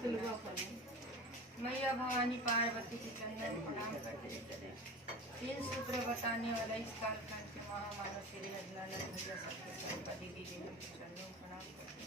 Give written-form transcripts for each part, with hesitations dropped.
मैया भवानी पार्वती के चंदन प्रणाम करते चले। 3 सूत्र बताने वाला इस कालखंड के महामानव श्री हरिनारायण भैया सबके संपत्ति दीदी के चरणों में प्रणाम करते।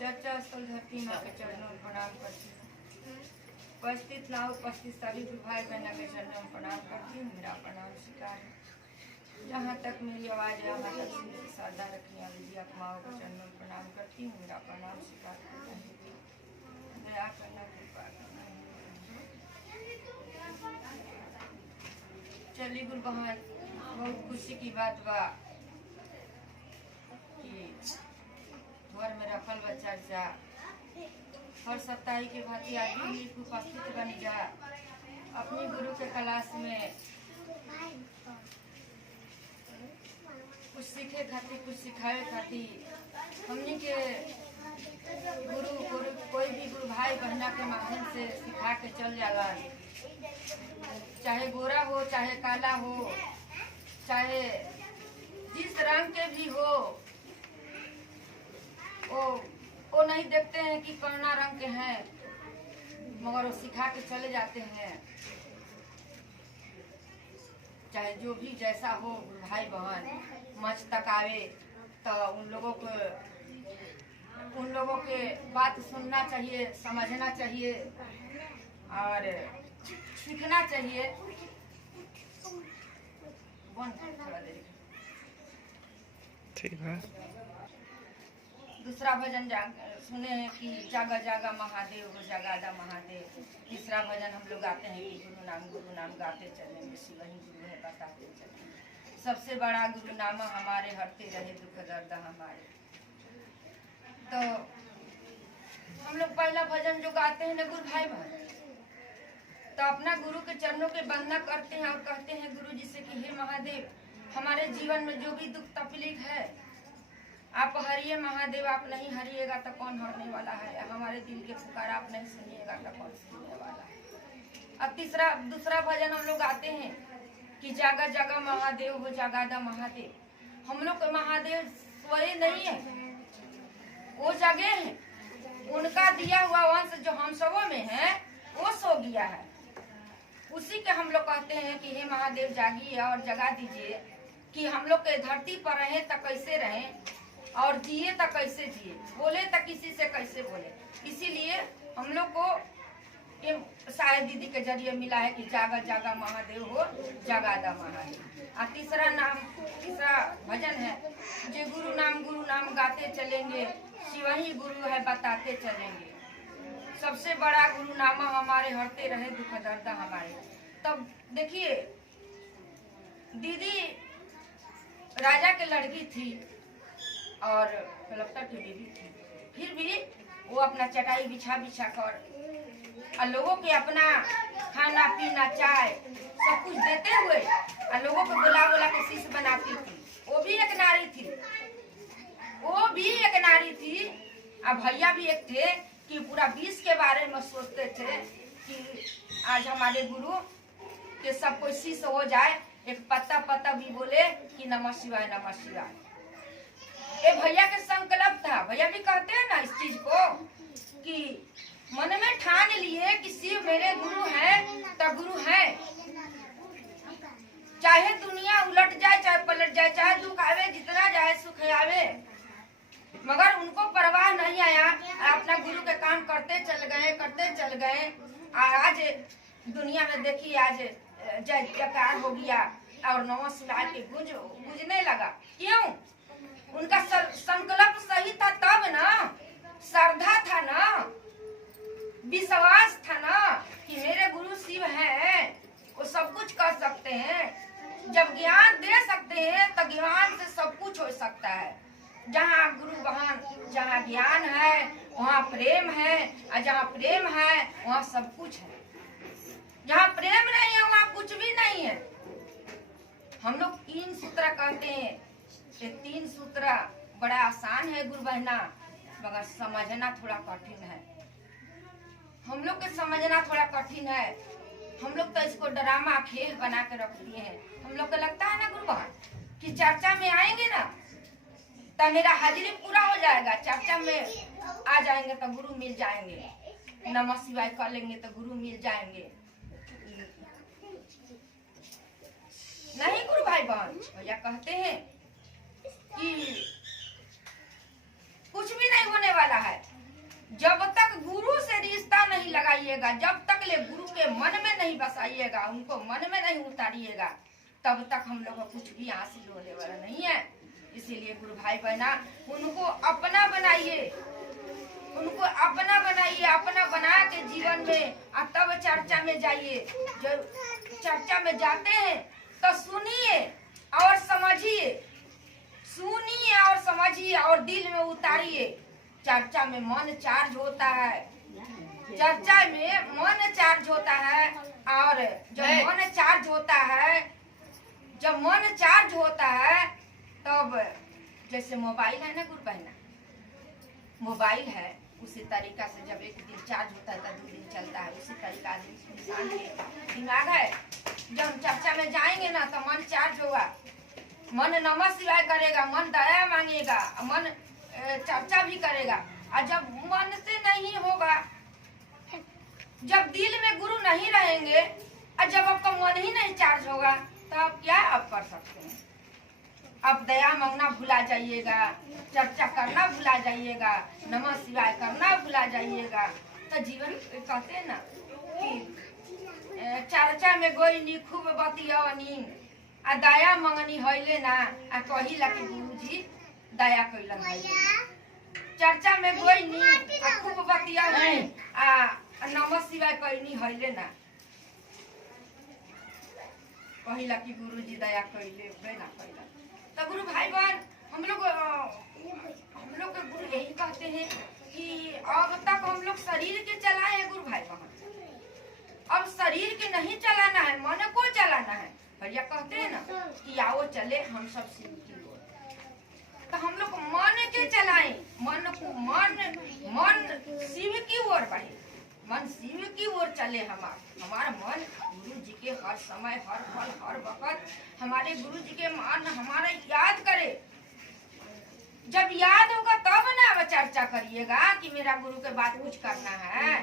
चर्चा स्थल धरती माँ के चरणों में प्रणाम करती हूँ। उपस्थित ना उपस्थित सभी भाई बहनों के चरणों में प्रणाम करती हूँ। मेरा प्रणाम स्वीकार है। जहाँ तक मेरी आवाज़ है वहाँ तक मेरी श्रद्धा रखने वाली आत्माओं के चरणों में प्रणाम करती हूँ। मेरा प्रणाम स्वीकार करना है। दया करना, कृपा करना। चलिए गुरु बहन, बहुत खुशी की बात बा कि घर में रखल बा चर्चा हर सप्ताह के भांति आदमी उपस्थित बन जा अपनी गुरु के क्लास में कुछ सीखे खातिर, कुछ सिखाए खातिर। हमने के गुरु कोई भी गुरु भाई बहना के माध्यम से सिखा के चल जाला। चाहे गोरा हो, चाहे काला हो, चाहे जिस रंग के भी हो, वो नहीं देखते हैं कि कौना रंग के हैं, मगर वो सिखा के चले जाते हैं। चाहे जो भी जैसा हो भाई बहन, मंच तक आवे तो उन लोगों के बात सुनना चाहिए, समझना चाहिए और सीखना चाहिए। ठीक है। दूसरा भजन सुने हैं कि जागा जागा महादेव हो, जगादा महादेव। तीसरा भजन हम लोग गाते हैं कि गुरु नाम गाते चलेंगे, शिव ही गुरु है बताते चलेंगे। सबसे बड़ा गुरु नाम हमारे, हरते रहे दुख दर्द हमारे। तो हम लोग पहला भजन जो गाते हैं ना गुरु भाई बहन, तो अपना गुरु के चरणों के वंदना करते हैं और कहते हैं गुरु जी से कि हे महादेव, हमारे जीवन में जो भी दुख तकलीफ है आप हरिए महादेव। आप नहीं हरिएगा तो कौन हरने वाला है। हमारे दिल के पुकार आप नहीं सुनिएगा तो कौन सुनने वाला है। अब दूसरा भजन हम लोग गाते हैं कि जागा जागा महादेव हो, जगादा महादेव। हम लोग के महादेव सोए नहीं है, वो जगे हैं। उनका दिया हुआ वंश जो हम सबों में है वो सो गया है। उसी के हम लोग कहते हैं कि हे महादेव जागिए और जगा दीजिए कि हम लोग के धरती पर रहे तो कैसे रहें और जिए तो कैसे जिए, बोले तो किसी से कैसे बोले। इसीलिए हम लोग को ये शायद दीदी के जरिए मिला है कि जागा जागा महादेव हो, जगादा महादेव। और तीसरा भजन है जो गुरु नाम गाते चलेंगे, शिव ही गुरु है बताते चलेंगे। सबसे बड़ा गुरु नाम हमारे, हरते रहे दुख दर्द हमारे। तब देखिए दीदी राजा के लड़की थी और कलेक्टर की बीवी थी, फिर भी वो अपना चटाई बिछा कर और लोगों के अपना खाना पीना चाय सब कुछ देते हुए और लोगों को बुला के शीश बनाती थी। वो भी एक नारी थी और भैया भी एक थे कि पूरा विश्व के बारे में सोचते थे कि आज हमारे गुरु के सब कोई शीश हो जाए, एक पत्ता भी बोले कि नमः शिवाय नमः शिवाय। ये भैया के संकल्प था। भैया भी कहते हैं ना इस चीज को कि मन में ठान लिए कि शिव मेरे गुरु हैं तो गुरु हैं। चाहे दुनिया उलट जाए, चाहे पलट जाए, चाहे दुख आवे, जितना जाए सुख आवे, मगर उनको परवाह नहीं आया। अपना गुरु के काम करते चल गए। आज दुनिया में देखिए आज जय जयकार हो गया और नमः शिवाय के गूंजने लगा। क्यों? उनका संकल्प सही था, तब ना श्रद्धा था ना, विश्वास था ना कि मेरे गुरु शिव हैं, वो सब कुछ कर सकते हैं। जब ज्ञान दे सकते हैं तो ज्ञान से सब कुछ हो सकता है। जहाँ गुरु बहन, जहाँ ज्ञान है वहाँ प्रेम है, और जहाँ प्रेम है वहाँ सब कुछ है। जहाँ प्रेम नहीं है वहाँ कुछ भी नहीं है। हम लोग 3 सूत्र कहते हैं। ये 3 सूत्र बड़ा आसान है गुरु बहना, मगर समझना थोड़ा कठिन है। हम लोग के समझना थोड़ा कठिन है। हम लोग तो इसको ड्रामा खेल बना के रख दिए हैं। हम लोग को लगता है ना गुरु बहन कि चर्चा में आएंगे ना तो मेरा हाजिरी पूरा हो जाएगा, चर्चा में आ जाएंगे तो गुरु मिल जाएंगे। नमः शिवाय कर लेंगे तो गुरु मिल जाएंगे। नहीं गुरु भाई बहन, भैया कहते हैं कि कुछ भी नहीं होने वाला है। जब तक गुरु से रिश्ता नहीं लगाइएगा, जब तक ले गुरु के मन में नहीं बसाइएगा, उनको मन में नहीं उतारिएगा, तब तक हम लोग को कुछ भी हासिल होने वाला नहीं है। इसीलिए गुरु भाई बहना, उनको अपना बनाइए, उनको अपना बनाइए, अपना बना के जीवन में तब चर्चा में जाइए। जब चर्चा में जाते हैं तो सुनिए और समझिए, सुनिए और समझिए और दिल में उतारिए। चर्चा में मन चार्ज होता है, चर्चा में मन चार्ज होता है। और जब मन चार्ज होता है, जब मन चार्ज होता है तब जैसे मोबाइल है ना गुरु बहना, मोबाइल है उसी तरीका से जब एक दिन चार्ज होता है तो 2 दिन चलता है। उसी तरीका इंसान के दिमाग है। जब हम चर्चा में जाएंगे ना तो मन चार्ज होगा, मन नमः शिवाय करेगा, मन दया मांगेगा, मन चर्चा भी करेगा। और जब मन से नहीं होगा, जब दिल में गुरु नहीं रहेंगे और जब आपका मन ही नहीं चार्ज होगा तो आप क्या आप कर सकते हैं? आप दया मांगना भुला जाइएगा, चर्चा करना भुला जाइएगा, नमः शिवाय करना भुला जाइएगा। तो जीवन कहते हैं ना कि चर्चा में गोइनी खूब बतियवनी आ दया मंगनी हइले ना आ कहिला कि गुरुजी दया कइलन हइले। चर्चा में गोइनी आ खूब बतियवनी आ नमः शिवाय कइनी हइले ना, कहिला कि गुरुजी दया कइले बेना कइला। तो गुरु भाई बहन, हम लोग के गुरु यही कहते हैं कि अब तक हम लोग शरीर के चलाए हैं गुरु भाई बहन, अब शरीर के नहीं चलाना है, मन को चलाना है। भैया कहते हैं ना कि आओ चले हम सब शिव की ओर, तो हम लोग मन के चलाएं, मन को मन शिव की ओर बढ़े, मन शिव की ओर चले। हमारा मन गुरु जी के हर समय, हर पल, हर वक्त हमारे गुरु जी के मान हमारा याद करे। जब याद होगा तब ना अब चर्चा करिएगा कि मेरा गुरु के बात कुछ करना है।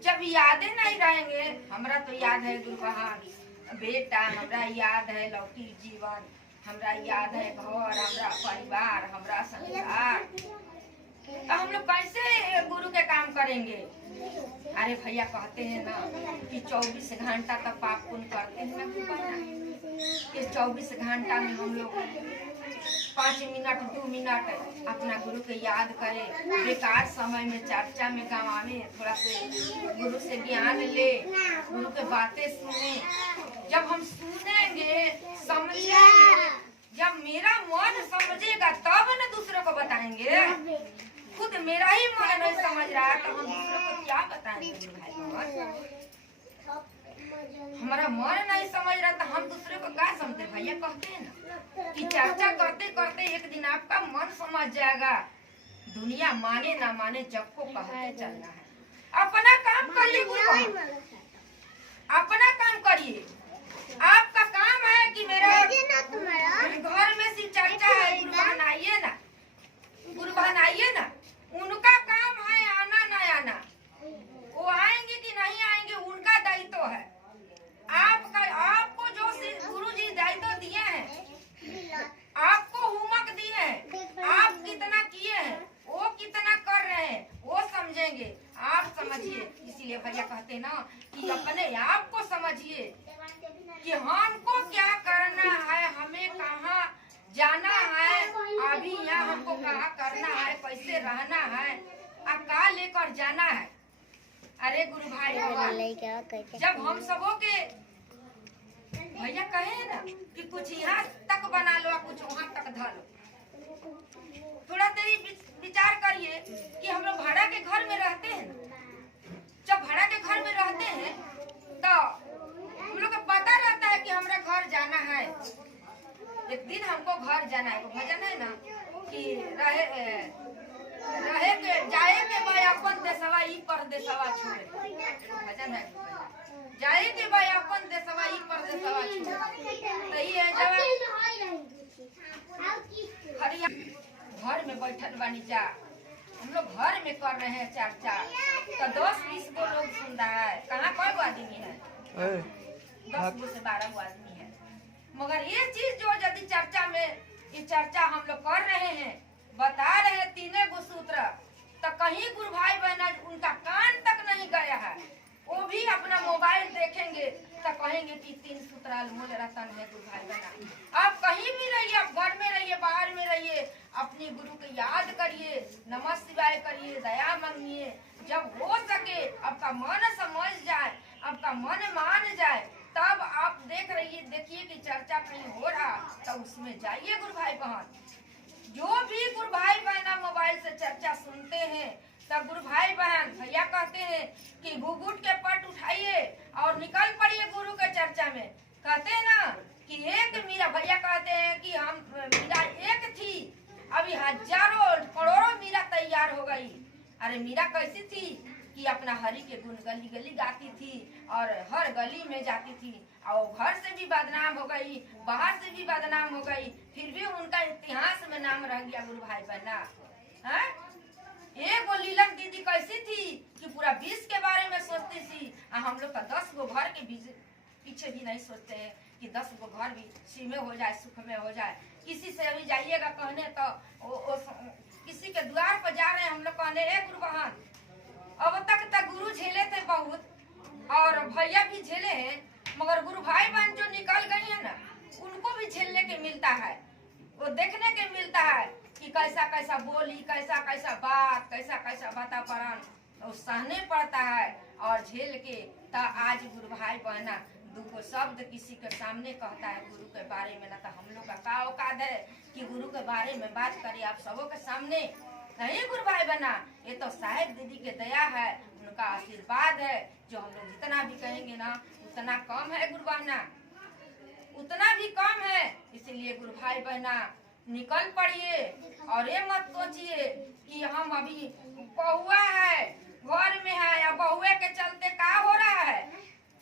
जब यादें नहीं रहेंगे, हमरा तो याद है गुरु बहन बेटा, हमरा याद है लौकिक जीवन, हमरा याद है घर, हमरा परिवार, हमरा संसार, तो हम लोग कैसे गुरु के काम करेंगे? अरे भैया कहते हैं ना कि 24 घंटा तक पाप पुण्य करते हैं ना, कि 24 घंटा में हम लोग 5 मिनट 2 मिनट अपना गुरु के याद करें, बेकार समय में चर्चा में गंवावे, थोड़ा से गुरु से ज्ञान ले, गुरु के बातें सुने। जब हम सुनेंगे, समझेंगे, जब मेरा मन समझेगा तब ना दूसरों को बताएंगे। खुद मेरा ही मन नहीं समझ रहा है तो हम दूसरों को क्या बताएंगे गुरु भाई बहन? हमारा मन नहीं समझ रहा तो हम दूसरे को क्या समझे? भैया कहते हैं ना कि चर्चा करते करते एक दिन आपका मन समझ जाएगा। दुनिया माने ना माने, जग को कहते चलना है। अपना काम करिए गुरु बहन, अपना काम करिए। आपका काम है कि मेरा घर में सी चर्चा है, गुरु बहन आइए ना, गुरु बहन आइए ना। उनका काम है आना ना आना, वो आएंगे कि नहीं आएंगे उनका दायित्व है। आपको जो गुरु जी दायित्व दिए हैं, आपको होमवर्क दिए हैं, आप कितना किए हैं, वो कितना कर रहे हैं, वो समझेंगे, आप समझिए। इसीलिए भैया कहते ना कि अपने आप को समझिए कि हमको क्या करना है, हमें कहाँ जाना है, अभी यहाँ हमको कहाँ करना है, कैसे रहना है, क्या लेकर जाना है। अरे गुरु भाई जब हम सबों के भैया कहे ना कि कुछ यहाँ तक बना लो, कुछ वहाँ तक धा लो, थोड़ा देरी विचार करिए कि हम लोग भाड़ा के घर में रहते हैं। जब भाड़ा के घर में रहते हैं तो हम लोग को पता रहता है कि हमारा घर जाना है, एक दिन हमको घर जाना है। भजन है ना कि रहे के जाए के भाई अपन देशवा ई परदेशवा छोड़े, भजन है जाए के भाई अपन देशवा ई परदेशवा छोड़े। तो ये जब घर में बैठल बानी जा हम लोग घर में कर रहे हैं चर्चा, तो 10-20 गो लोग सुन रहा है, कहाँ कोई गो आदमी है? 10 गो से 12 गो आदमी है। मगर ये चीज जो यदि चर्चा में ये चर्चा हम लोग कर रहे हैं, बता रहे हैं 3 गो सूत्र, तो कहीं गुरु भाई बहना उनका कान तक नहीं गया है, वो भी अपना मोबाइल देखेंगे तो कहेंगे कि 3 सूत्र अनमोल रतन है गुरु भाई बहना। आप कहीं भी रहिए, आप घर में रहिए, बाहर में रहिए, अपने गुरु को याद करिए, नमः शिवाय करिए, दया मांगिए। जब हो सके आपका मन समझ जाए, आपका मन मान जाए, तब आप देखिए कि चर्चा कहीं हो रहा तो उसमें जाइए गुरु भाई बहन। जो भी गुरु भाई बहना मोबाइल से चर्चा सुनते हैं, तब गुरु भाई बहन भैया कहते हैं कि घुघुट के पट उठाइए और निकल पड़िए गुरु के चर्चा में। कहते हैं ना कि एक मीरा, भैया कहते हैं कि हम मीरा एक थी, अभी हजारों करोड़ों मीरा तैयार हो गई। अरे मीरा कैसी थी कि अपना हरि के गुण गली गली गाती थी और हर गली में जाती थी, और घर से भी बदनाम हो गई, बाहर से भी बदनाम हो गई, फिर भी उनका इतिहास में नाम रह गया गुरु भाई बहना। एक वो लीलन दीदी कैसी थी कि पूरा विश्व के बारे में सोचती थी, हम लोग का 10 गो घर के पीछे भी नहीं सोचते हैं कि 10 गो घर भी सी में हो जाए, सुख में हो जाए। किसी से अभी जाइएगा कहने तो किसी के द्वार पर जा रहे हैं हम लोग कहने, ए गुरु बहन, अब तक गुरु झेले थे बहुत और भैया भी झेले हैं, मगर गुरु भाई बहन जो निकल गई है ना, उनको भी झेलने के मिलता है, वो देखने के मिलता है कि कैसा कैसा बोली, कैसा कैसा बात, कैसा कैसा वातावरण वो सहने पड़ता है और झेल के। तो आज गुरु भाई बहना 2 शब्द किसी के सामने कहता है गुरु के बारे में, ना तो हम लोग का औकात है कि गुरु के बारे में बात करिए आप सबों के सामने। नहीं गुरु भाई बहना, ये तो साहेब दीदी के दया है, उनका आशीर्वाद है, जो हम लोग जितना भी कहेंगे ना उतना कम है गुरु बहना, उतना भी कम है। इसलिए गुरु भाई बहना निकल पड़िए और ये मत सोचिए कि हम अभी बहुआ है, घर में है, या बहुए के चलते क्या हो रहा है,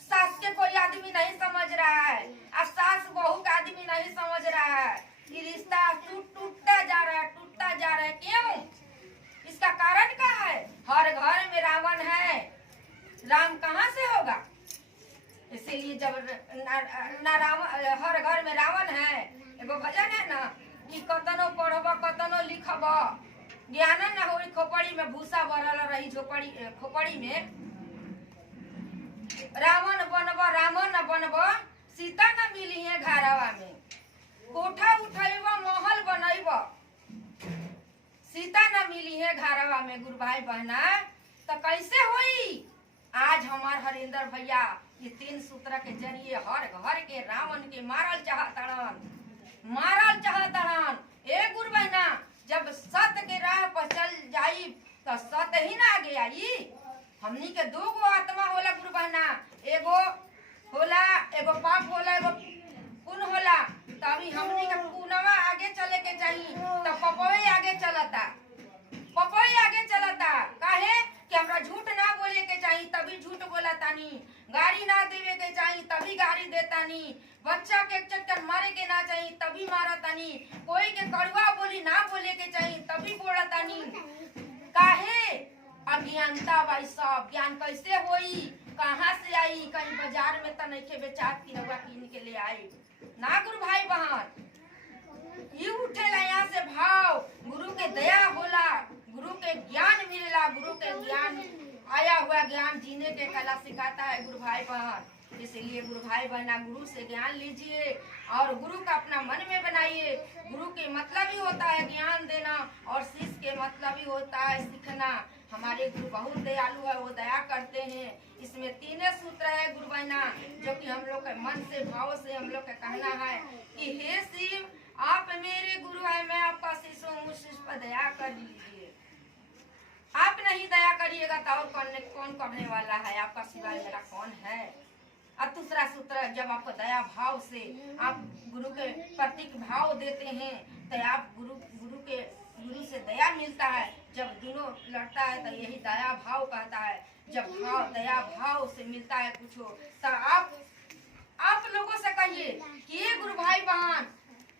सास के कोई आदमी नहीं समझ रहा है और सास बहू का आदमी नहीं समझ रहा है, ये रिश्ता टूटता जा रहा है, टूटता जा रहा है। क्यों? इसका कारण क्या है? हर घर में रावण है, राम कहाँ से होगा? इसीलिए जब हर घर में रावण है, एगो भजन है ना कि कतनो पढ़ब कतनो लिखब ज्ञान न हो, खोपड़ी में भूसा भरल रही, खोपड़ी में रावण बनब राम न बनब, सीता न मिली है घरवा में, कोठा उठैब महल बनैब, सीता न मिली है घरवा में। गुरु भाई बहना तो कैसे होई? आज हमार हरिंदर भैया ये 3 सूत्र के जरिए हर घर के रावण के मारल चाहतड़न। ए गुरु बहना, जब सत्य के राह पर चल जाई तो सत्य ही ना आगे आई। हमनी के 2 गो आत्मा होला गुरु बहना, एगो होला, एगो पाप होला, एगो पुण्य होला। तभी हमनी के पुण्यवा आगे चले के चाहिए, तो पपवे आगे चलता, काहे कि हमरा झूठ ना बोले के चाहिए, तभी झूठ बोला तानी, गाड़ी ना देवे के चाहिए, तभी गाड़ी देतानी, बच्चा के चक्कर मारे के ना चाहिए, तभी मारा तानी, कोई के कड़वा बोली ना बोले के चाहिए, तभी बोला तानी। काहे? अज्ञानता भाई सब। ज्ञान कैसे होई, कहाँ से आई? कहीं बाजार में तो नहीं बेचात की रउआ कीन के ले आई ना गुरु भाई बहन। ये उठेला यहाँ से भाव, गुरु के दया होला, गुरु के ज्ञान मिलेला, गुरु के ज्ञान आया हुआ ज्ञान जीने के कला सिखाता है गुरु भाई बहन। इसलिए गुरु भाई बहना गुरु से ज्ञान लीजिए और गुरु का अपना मन में बनाइए। गुरु के मतलब ही होता है ज्ञान देना और शिष्य के मतलब ही होता है सीखना। हमारे गुरु बहुत दयालु है, वो दया करते हैं। इसमें 3 सूत्र है गुरु बहना, जो कि हम लोग के मन से भाव से हम लोग का कहना है कि हे शिव, आप मेरे गुरु है, मैं आपका शिष्य हूँ, मुझ शिष्य पर दया कर लीजिए। आप नहीं दया करिएगा तो और कौन करने वाला है? आपका सिवाय मेरा कौन है? और दूसरा सूत्र, जब आपको दया भाव से आप गुरु के प्रतीक भाव देते हैं तो आप गुरु से दया मिलता है। जब दिनों लड़ता है तो यही दया भाव कहता है। जब दया भाव से मिलता है कुछ तो आप लोगों से कहिए कि ये गुरु भाई बहन,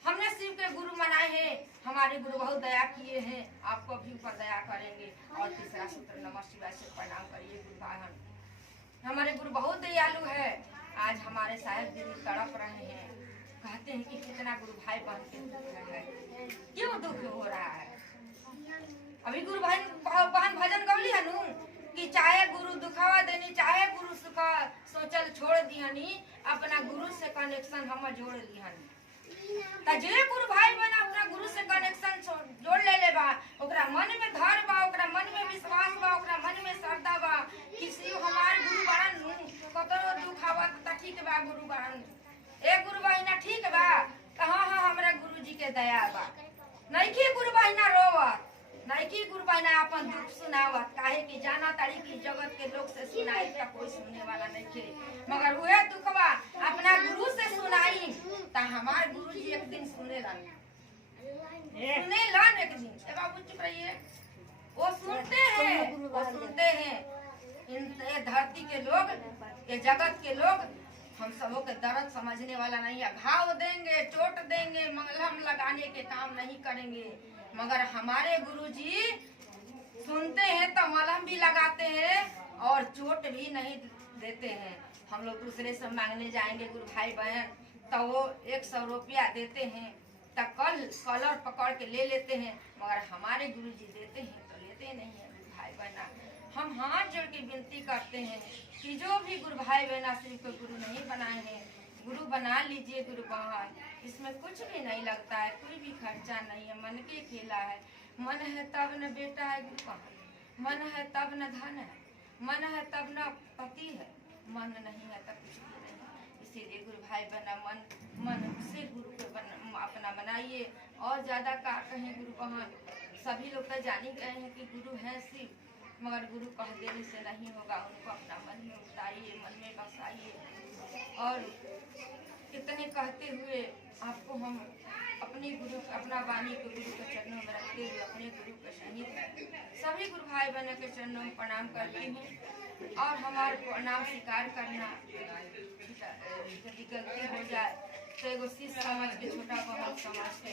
हमने शिव के गुरु मनाए हैं, हमारे गुरु बहुत दया किए हैं, आपको भी ऊपर दया करेंगे। और तीसरा सूत्र नमः शिवाय से प्रणाम करिए गुरु भाई। हमारे गुरु बहुत दयालु है। आज हमारे साहेब दीदी तड़प रहे हैं, कहते हैं कि कितना गुरु भाई बहन के दुख है, क्यों दुख हो रहा है। अभी गुरु भाई बहन भजन गवली हनु कि चाहे गुरु दुखावा देनी चाहे गुरु सुखा सोचल छोड़ दिहनी, अपना गुरु से कनेक्शन हम जोड़ लिहनी। जे गुरु भाई बहन अपना गुरु से कनेक्शन जोड़ ले बा, ओकरा मन में धर बा, ओकरा मन में विश्वास बा, ओकरा मन में श्रद्धा बा, किसी हमारे गुरु बड़न नु कतरो दुख आवत त ठीक बा, गुरु बड़न ए गुरु बहिना ठीक बा, कहां हमरा गुरु जी के दया बा। नहीं की गुरु बहिना रोवत, नहीं की गुरु बहिना अपन दुख सुनावत, काहे कि जाना तारी की जगत के लोग से सुनाई त कोई सुनने वाला नहीं थे, मगर वह दुखवा अपना गुरु से सुनाई त हमार गुरु जी एक दिन सुने लन एक दिन। ए बाबू चुप रहिए, वो सुनते हैं इन धरती के लोग, ये जगत के लोग हम सबों के दर्द समझने वाला नहीं है। घाव देंगे, चोट देंगे, मलहम लगाने के काम नहीं करेंगे, मगर हमारे गुरुजी सुनते हैं तो मलहम भी लगाते हैं और चोट भी नहीं देते हैं। हम लोग दूसरे से मांगने जाएंगे गुरु भाई बहन तो वो 100 रुपया देते हैं, तो कलर पकड़ के ले लेते हैं, मगर हमारे गुरुजी देते हैं तो लेते नहीं है। गुरु भाई बहना हम हाथ जोड़ के विनती करते हैं कि जो भी गुरु भाई बहना सिर्फ को गुरु नहीं बनाए हैं, गुरु बना लीजिए गुरु बहन। इसमें कुछ भी नहीं लगता है, कोई भी खर्चा नहीं है, मन के खेला है। मन है तब न बेटा है गुरु बहन, मन है तब न धन है, मन है तब न पति है, मन नहीं है तब कुछ भी नहीं। इसीलिए गुरु भाई बहना मन से गुरु को अपना बनाइए। और ज्यादा का कहें गुरु बहन, सभी लोग तो जान ही गए हैं कि गुरु है शिव, मगर गुरु कह देने से नहीं होगा, उनको अपना मन में उतारिए, मन में बसाइए। और कितने कहते हुए आपको हम अपना वाणी को गुरु के चरणों में रखते हुए अपने गुरु के सहित सभी गुरु भाई बहनों के चरणों में प्रणाम करती हूँ। और हमारे प्रणाम स्वीकार करना, यदि गलती हो जाए तो एगो शिष्य समझ के, छोटा बहन समझ के